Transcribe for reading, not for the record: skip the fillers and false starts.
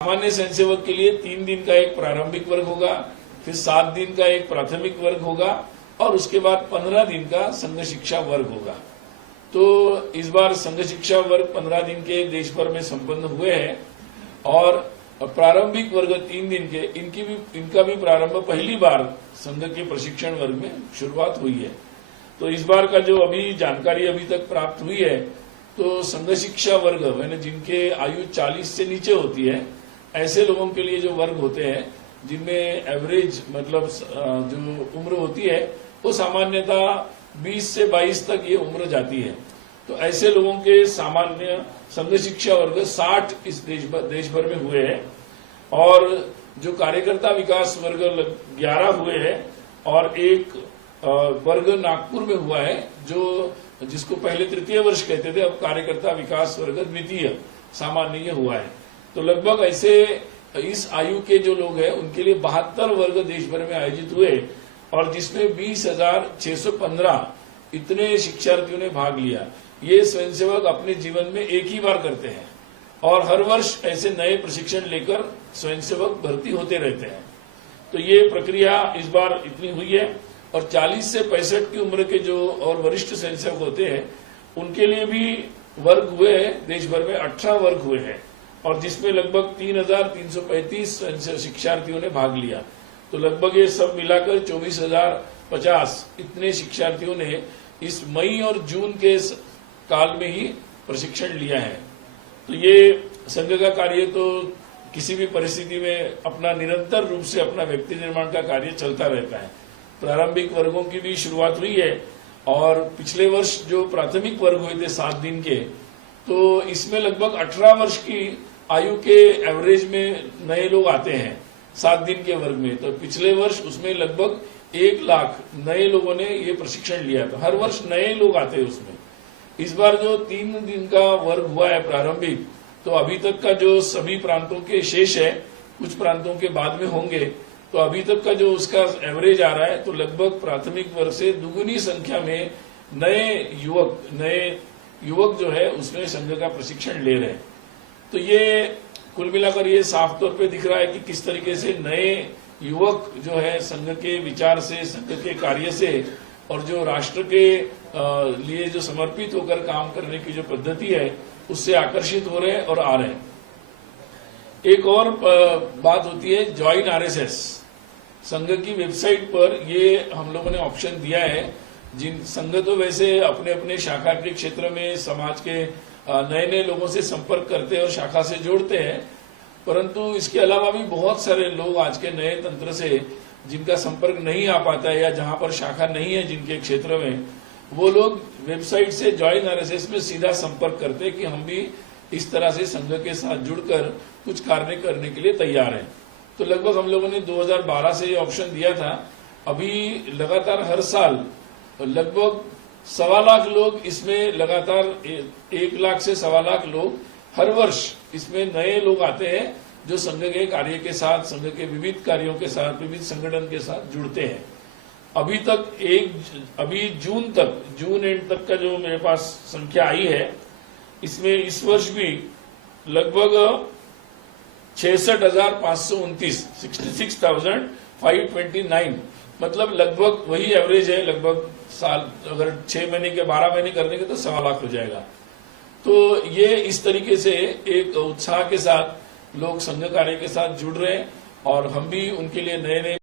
सामान्य स्वयंसेवक के लिए 3 दिन का एक प्रारंभिक वर्ग होगा, फिर 7 दिन का एक प्राथमिक वर्ग होगा और उसके बाद 15 दिन का संघ शिक्षा वर्ग होगा। तो इस बार संघ शिक्षा वर्ग 15 दिन के देश भर में संपन्न हुए हैं और प्रारंभिक वर्ग 3 दिन के इनका भी प्रारंभ पहली बार संघ के प्रशिक्षण वर्ग में शुरुआत हुई है। तो इस बार का जो अभी जानकारी अभी तक प्राप्त हुई है, तो संघ शिक्षा वर्ग यानी जिनके आयु 40 से नीचे होती है, ऐसे लोगों के लिए जो वर्ग होते हैं जिनमें एवरेज मतलब जो उम्र होती है वो सामान्यतः 20 से 22 तक ये उम्र जाती है। तो ऐसे लोगों के सामान्य संघ शिक्षा वर्ग 60 इस देश भर में हुए हैं और जो कार्यकर्ता विकास वर्ग 11 हुए हैं और एक वर्ग नागपुर में हुआ है जो जिसको पहले तृतीय वर्ष कहते थे, अब कार्यकर्ता विकास वर्ग द्वितीय सामान्य ये हुआ है। तो लगभग ऐसे इस आयु के जो लोग हैं उनके लिए 72 वर्ग देश भर में आयोजित हुए और जिसमें 20,615 इतने शिक्षार्थियों ने भाग लिया। ये स्वयंसेवक अपने जीवन में एक ही बार करते हैं और हर वर्ष ऐसे नए प्रशिक्षण लेकर स्वयंसेवक भर्ती होते रहते हैं। तो ये प्रक्रिया इस बार इतनी हुई है और 40 से 65 की उम्र के जो और वरिष्ठ स्वयंसेवक होते हैं उनके लिए भी वर्ग हुए हैं। देश भर में 18 वर्ग हुए हैं और जिसमें लगभग 3,335 शिक्षार्थियों ने भाग लिया। तो लगभग ये सब मिलाकर 24,050 इतने शिक्षार्थियों ने इस मई और जून के काल में ही प्रशिक्षण लिया है। तो ये संघ का कार्य तो किसी भी परिस्थिति में अपना निरंतर रूप से अपना व्यक्ति निर्माण का कार्य चलता रहता है। प्रारंभिक वर्गों की भी शुरुआत हुई है और पिछले वर्ष जो प्राथमिक वर्ग हुए थे 7 दिन के, तो इसमें लगभग 18 वर्ष की आयु के एवरेज में नए लोग आते हैं 7 दिन के वर्ग में। तो पिछले वर्ष उसमें लगभग 1 लाख नए लोगों ने ये प्रशिक्षण लिया था। हर वर्ष नए लोग आते हैं उसमें। इस बार जो 3 दिन का वर्ग हुआ है प्रारंभिक, तो अभी तक का जो सभी प्रांतों के शेष है, कुछ प्रांतों के बाद में होंगे, तो अभी तक का जो उसका एवरेज आ रहा है तो लगभग प्राथमिक वर्ग से दुगुनी संख्या में नए युवक जो है उसमें संघ का प्रशिक्षण ले रहे हैं। तो ये कुल मिलाकर ये साफ तौर पे दिख रहा है कि किस तरीके से नए युवक जो है संघ के विचार से, संघ के कार्य से और जो राष्ट्र के लिए जो समर्पित होकर काम करने की जो पद्धति है उससे आकर्षित हो रहे हैं और आ रहे हैं। एक और बात होती है ज्वाइन आरएसएस। संघ की वेबसाइट पर ये हम लोगों ने ऑप्शन दिया है। जिन संघ तो वैसे अपने अपने शाखा के क्षेत्र में समाज के नए नए लोगों से संपर्क करते हैं और शाखा से जोड़ते हैं, परंतु इसके अलावा भी बहुत सारे लोग आज के नए तंत्र से जिनका संपर्क नहीं आ पाता है या जहां पर शाखा नहीं है जिनके क्षेत्र में, वो लोग वेबसाइट से ज्वाइन आरएसएस में सीधा संपर्क करते हैं कि हम भी इस तरह से संघ के साथ जुड़कर कुछ कार्य करने के लिए तैयार हैं। तो लगभग हम लोगों ने 2012 से ये ऑप्शन दिया था। अभी लगातार हर साल लगभग 1.25 लाख लोग इसमें लगातार 1 लाख से 1.25 लाख लोग हर वर्ष इसमें नए लोग आते हैं जो संघ के कार्य के साथ, संघ के विविध कार्यों के साथ, विविध संगठन के साथ जुड़ते हैं। अभी जून एंड तक का जो मेरे पास संख्या आई है, इसमें इस वर्ष भी लगभग 66,529 66,529 मतलब लगभग वही एवरेज है। लगभग साल अगर 6 महीने के 12 महीने करने के तो 1.25 लाख हो जाएगा। तो ये इस तरीके से एक उत्साह के साथ लोग संघ कार्य के साथ जुड़ रहे हैं और हम भी उनके लिए नए नए